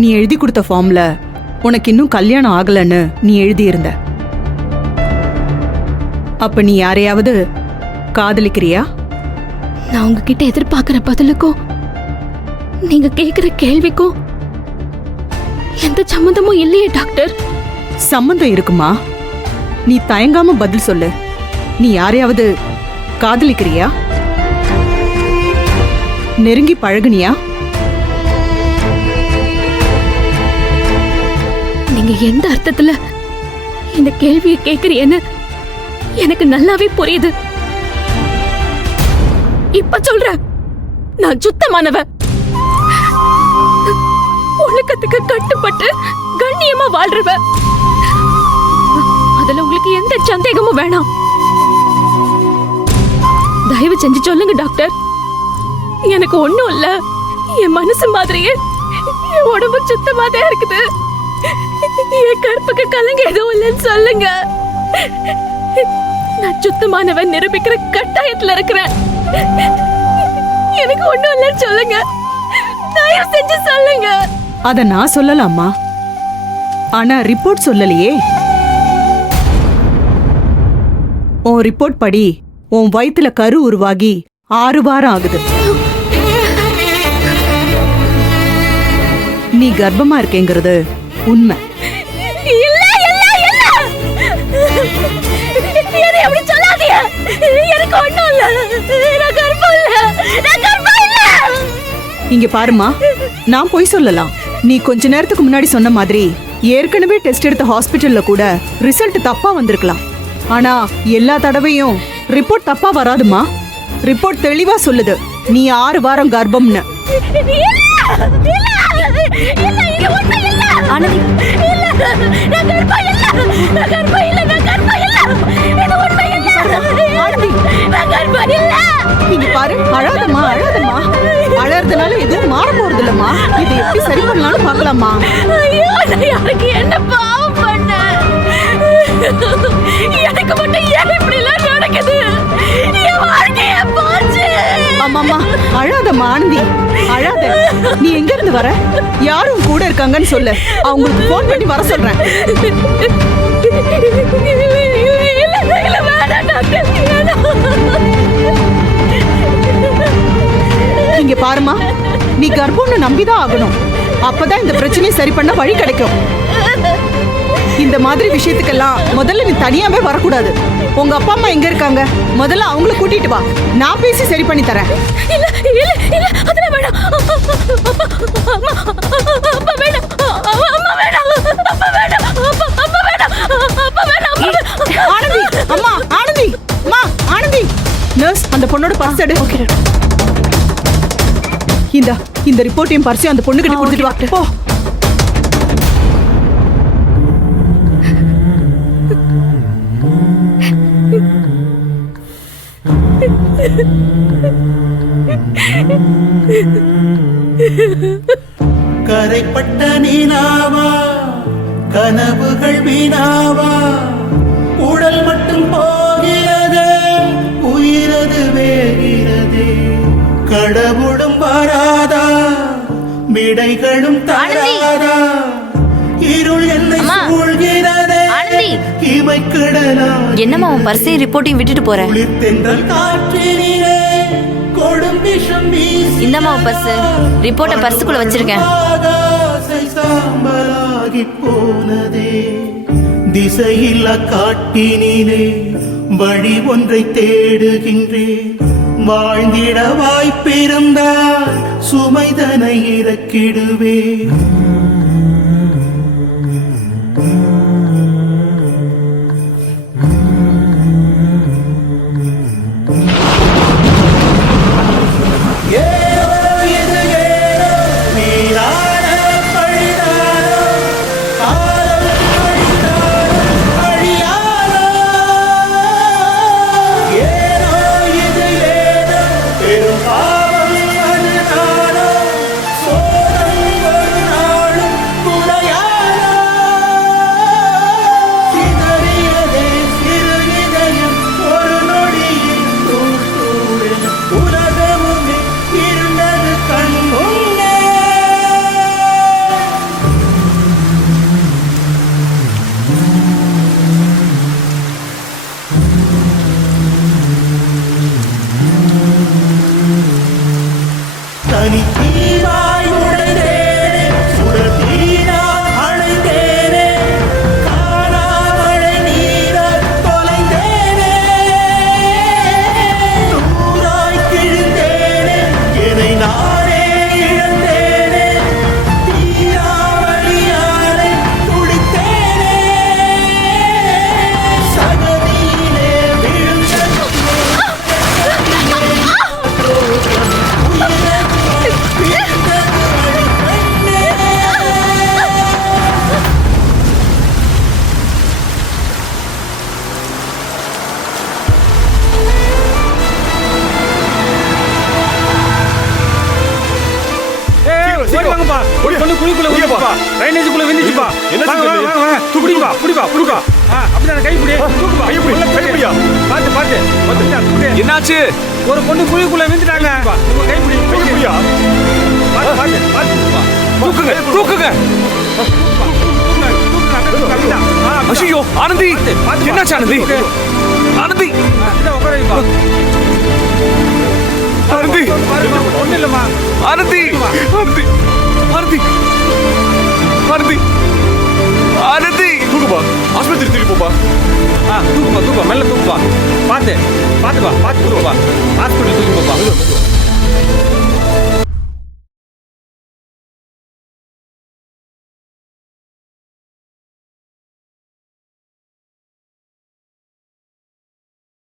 நீ எழுதி கொடுத்த ஃபார்ம்ல உனக்கு இன்னும் கல்யாணம் ஆகலன்னு நீ எழுதியிருந்த. அப்ப நீ யாரையாவது காதலிக்கிறியா? நான் உங்ககிட்ட எதிர்பார்க்கிற பதிலுக்கும் நீங்க கேக்குற கேள்விக்கும் எந்த சம்பந்தமும் இல்லையே டாக்டர். சம்பந்தம் இருக்குமா? நீ தயங்காம பதில் சொல்லு. நீ யாரையாவது காதலிக்கிறியா? நெருங்கி பழகுனியா? நீங்க எந்த அர்த்தத்துல இந்த கேள்வியை கேக்குறீன்னு எனக்கு நல்லாவே புரியுது. இப்ப சொல்ற, நான் சுத்தமானவ, ஒழுக்கத்துக்கு கட்டுப்பட்டு கண்ணியமா வாழ்றவ. அதுல உங்களுக்கு எந்த சந்தேகமும் வேணாம். தயவு செஞ்சு சொல்லுங்க டாக்டர். எனக்கு ஒண்ணும் இல்ல, என் மனசு மாதிரியே என் உடம்பு சுத்தமாதான் இருக்குது. என் கற்புக்கு கலங்க எதுவும் இல்லைன்னு சொல்லுங்க. நான் சுத்தமானவன் நிரூபிக்கிற கட்டாயத்துல இருக்கிறேன். எனக்கு ஒண்ணும் இல்லைன்னு சொல்லுங்க, தயவு செஞ்சு சொல்லுங்க. அத நான் சொல்லலாமா? ஆனா ரிப்போர்ட் சொல்லலையே. உன் ரிப்போர்ட் படி உன் வயித்துல கரு உருவாகி 6 வாரம் ஆகுது. நீ கர்ப்பமா இருக்கேங்கிறது உண்மை. இல்ல இல்ல இல்ல, என்னை அப்படி சொல்லாதீங்க. எனக்கு ஒண்ணும் இல்ல, நான் கர்ப்பம் இல்ல, நான் கர்ப்பம் இல்ல. இங்க பாருமா, நான் போய் சொல்லலாம். நீ கொஞ்ச நேரத்துக்கு முன்னாடி சொன்ன மாதிரி ஏற்கனவே டெஸ்ட் எடுத்த ஹாஸ்பிட்டல்ல கூட ரிசல்ட் தப்பா வந்திருக்கலாம். ஆனா எல்லா தடவையும் ரிப்போர்ட் தப்பா வராதுமா. ரிப்போர்ட் தெளிவா சொல்லுது நீ 6 வாரம் கர்ப்பம்னு. இங்க பாரு, அழாதம்மா அழாதம்மா. அழறதுனால எதுவும் மாற போறது இல்லம்மா. இது எப்படி சரி பண்ணலாம்னு பாக்கலாமா? யாருக்கு என்ன பாவம் பண்ண? எனக்கு மட்டும் ஏன் இப்படி எல்லாம் நடக்குது? என் வாழ்க்கைய போச்சு. அம்மாமா அழாதம்மா ஆனந்தி, அழாத. நீ எங்க இருந்து வர? யாரும் கூட இருக்காங்கன்னு சொல்லு, அவங்களுக்கு போன் பண்ணி வர சொல்றேன். இங்க பாருமா, நீ கர்ப்பம்னு நம்பிதான் ஆகணும். அப்பதான் இந்த பிரச்சனையை சரி பண்ண வழி கிடைக்கும். இந்த மாதிரி விஷயத்துக்கெல்லாம் முதல்ல நீ தனியாவே வரக்கூடாது. உங்க அப்பா அம்மா எங்க இருக்காங்க? முதல்ல அவங்கள கூட்டிட்டு வா, நான் பேசி சரி பண்ணி தரேன். இல்ல இல்ல இல்ல, அதெல்லாம் வேணாம். அப்பா வேணாம், அம்மா வேணாம், அப்பா வேணாம், அப்பா வேணாம், அப்பா வேணாம். ஆனந்தி, அம்மா ஆனந்தி, அம்மா ஆனந்தி. நர்ஸ், அந்த பொண்ணோட பர்ஸ் எடு. இந்த ரிப்போர்ட்டையும் பர்ஸையும் அந்த பொண்ணு கிட்ட கொடுத்துட்டு வா. போ. கரைப்பட்ட நீனாவா, கனவுகள் வீணாவா, உடல் மட்டும் போகிறதே, உயிரது வேகிறதே. கடவுளும் வராதா, விடைகளும் தராதா, இருள் என்னை சூழ்கிறதே, இமைக்கிடலா. என்னம்மா உன் பர்ஸையும் ரிப்போர்ட்டையும் விட்டுட்டு போற? தென்றல் காற்றினிலே கொடும் விஷம் வீசி. இந்தம்மா உன் பர்ஸ், ரிப்போர்ட்டை பர்ஸுக்குள்ள வச்சிருக்கேன். ஆகாசை சாம்பலாகி போனதே, திசையில்லா காட்டினிலே வழி ஒன்றை தேடுகின்றேன். வாழ்ந்திட வாய்ப்பிருந்தால் சுமைதனை இறக்கிடுவேன். பெரும் பாவம் அது நானோ, சோதனை ஒரு நாள் விழுந்துச்சுப்பா ட்ரைனேஜுக்குள்ள விழுந்துச்சுப்பா என்ன வாங்க சிக்கல்? வாங்க வாங்க புடிப்பா புடிப்பா புடிப்பா அப்படிதான் கைப்பிடி தூக்குப்பா கைப்பிடி, உள்ள தூக்கு. கைப்பிடியா? பாத்து பாத்து வந்துட்டா தூக்கு. என்னாச்சு ஒரு பொண்ணு குழிக்குள்ள விழுந்துட்டாங்க உங்க கைப்பிடி கைப்பிடியா? பாத்து பாத்து பாத்து தூக்குப்பா. தூக்குங்க தூக்குங்க ஐயோ ஆனந்தி என்னாச்சு ஆனந்தி ஆனந்தி ஆனந்தி ஒண்ணு இல்லம்மா ஆனந்தி ஆனந்தி ஆனந்தி ஆனந்தி ஆனந்தி தூக்குப்பா ஆஸ்பத்திரி தூக்கி போப்பா தூக்குப்பா மெல்ல தூக்குப்பா பாத்து பாத்துப்பா பாத்து தூக்குப்பா ஹாஸ்பிட்டல் தூக்கி